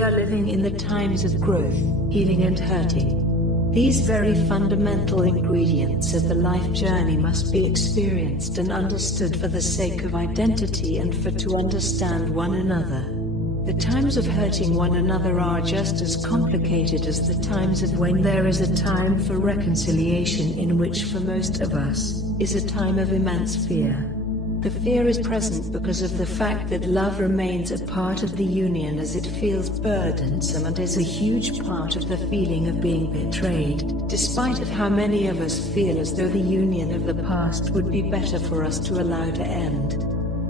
we are living in the times of growth, healing and hurting. These very fundamental ingredients of the life journey must be experienced and understood for the sake of identity and for to understand one another. The times of hurting one another are just as complicated as the times of when there is a time for reconciliation, in which for most of us is a time of immense fear. The fear is present because of the fact that love remains a part of the union, as it feels burdensome and is a huge part of the feeling of being betrayed, despite of how many of us feel as though the union of the past would be better for us to allow to end.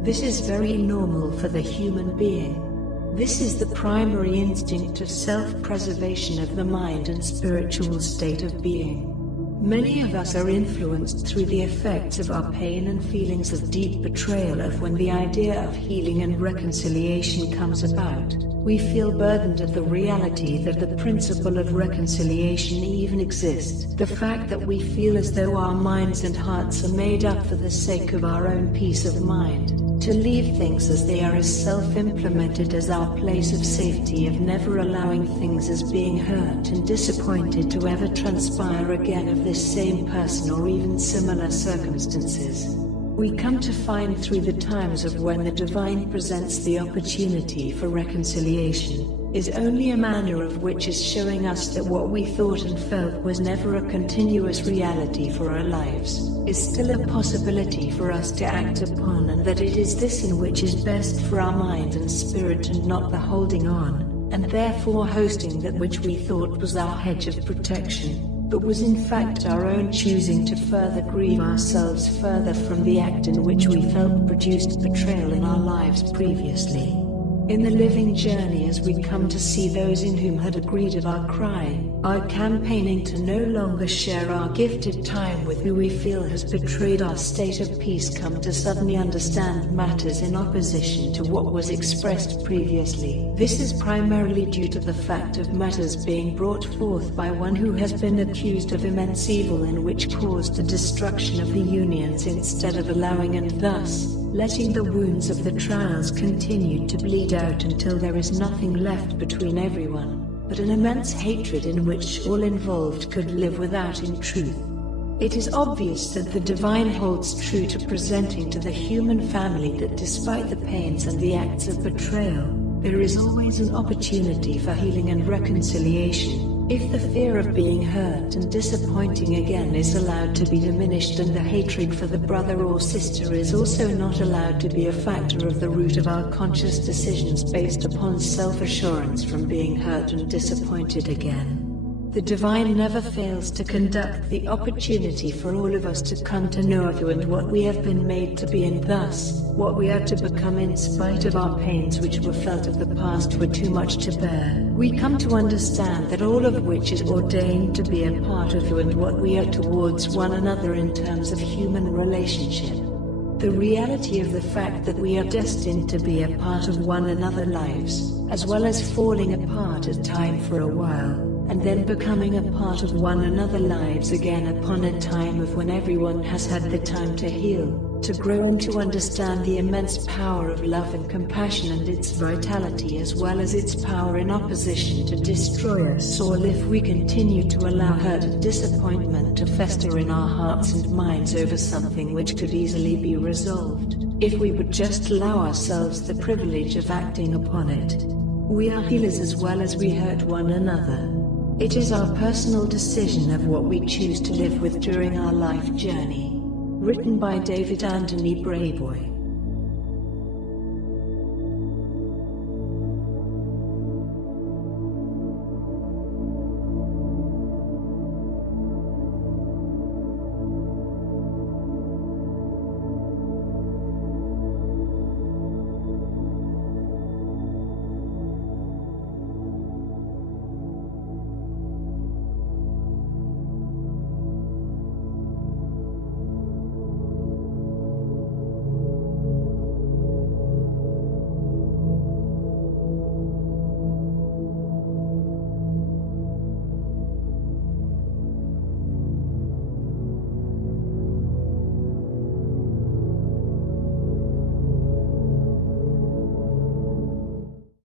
This is very normal for the human being. This is the primary instinct of self-preservation of the mind and spiritual state of being. Many of us are influenced through the effects of our pain and feelings of deep betrayal of when the idea of healing and reconciliation comes about. We feel burdened at the reality that the principle of reconciliation even exists. The fact that we feel as though our minds and hearts are made up for the sake of our own peace of mind, to leave things as they are, as self-implemented as our place of safety, of never allowing things as being hurt and disappointed to ever transpire again of this same person or even similar circumstances. We come to find through the times of when the divine presents the opportunity for reconciliation, is only a manner of which is showing us that what we thought and felt was never a continuous reality for our lives, is still a possibility for us to act upon, and that it is this in which is best for our mind and spirit, and not the holding on, and therefore hosting that which we thought was our hedge of protection, but was in fact our own choosing to further grieve ourselves further from the act in which we felt produced betrayal in our lives previously. In the living journey, as we come to see those in whom had agreed of our cry, our campaigning to no longer share our gifted time with who we feel has betrayed our state of peace, come to suddenly understand matters in opposition to what was expressed previously. This is primarily due to the fact of matters being brought forth by one who has been accused of immense evil, in which caused the destruction of the unions instead of allowing, and thus letting the wounds of the trials continue to bleed out until there is nothing left between everyone but an immense hatred in which all involved could live without. In truth, it is obvious that the divine holds true to presenting to the human family that despite the pains and the acts of betrayal, there is always an opportunity for healing and reconciliation, if the fear of being hurt and disappointing again is allowed to be diminished, and the hatred for the brother or sister is also not allowed to be a factor of the root of our conscious decisions based upon self-assurance from being hurt and disappointed again. The divine never fails to conduct the opportunity for all of us to come to know who and what we have been made to be, and thus what we are to become, in spite of our pains which were felt of the past were too much to bear. We come to understand that all of which is ordained to be a part of who and what we are towards one another in terms of human relationship. The reality of the fact that we are destined to be a part of one another's lives, as well as falling apart at time for a while, and then becoming a part of one another's lives again upon a time of when everyone has had the time to heal, to grow and to understand the immense power of love and compassion and its vitality, as well as its power in opposition to destroy us all if we continue to allow hurt and disappointment to fester in our hearts and minds over something which could easily be resolved, if we would just allow ourselves the privilege of acting upon it. We are healers as well as we hurt one another. It is our personal decision of what we choose to live with during our life journey. Written by David Anthony Brayboy.